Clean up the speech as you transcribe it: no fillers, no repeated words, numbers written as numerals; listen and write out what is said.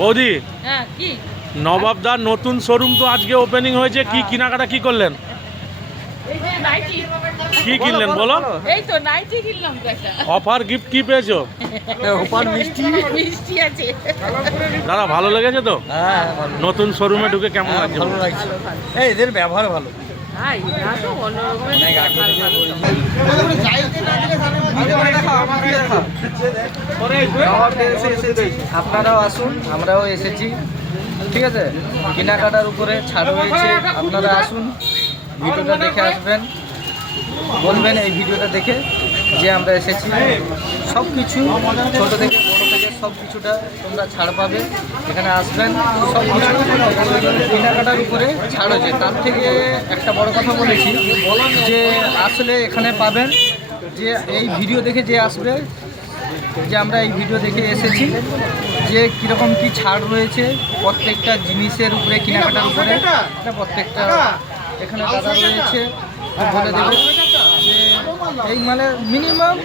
বৌদি, হ্যাঁ কি নবাবদার নতুন শোরুম তো আজকে ওপেনিং হয়েছে, কি কেনাকাটা কি করলেন? এই যে নাইটি, কি কিনলেন বলো? এই তো নাইটি কিনলাম তো একটা। অফার গিফট কি পেয়েছো? ওপার মিষ্টি। মিষ্টি আছে। দাদা ভালো লেগেছে তো? হ্যাঁ ভালো। নতুন শোরুমে ঢুকে কেমন লাগছে? ভালো লাগছে। এই এদের ব্যবহার ভালো। হ্যাঁ এটা তো অন্যরকমের অনেক আগে থেকে আপনারাও আসুন, আমরাও এসেছি, ঠিক আছে। কেনাকাটার উপরে ছাড় হয়েছে, আপনারা আসুন, ভিডিওটা দেখে আসবেন, বলবেন এই ভিডিওটা দেখে যে আমরা এসেছি। সব কিছু ছোটো থেকে বড়ো থেকে সব কিছুটা তোমরা ছাড় পাবে, এখানে আসবেন। সব কিছু কেনাকাটার উপরে ছাড় হয়েছে। তার থেকে একটা বড় কথা বলেছি যে আসলে এখানে পাবেন যে এই ভিডিও দেখে যে আসবে, যে আমরা এই ভিডিও দেখে এসেছি যে কীরকম কী ছাড় রয়েছে প্রত্যেকটা জিনিসের উপরে, কেনাকাটার উপরে প্রত্যেকটা এখানে দাদা রয়েছে, বলে দেবে যে এই মানে মিনিমাম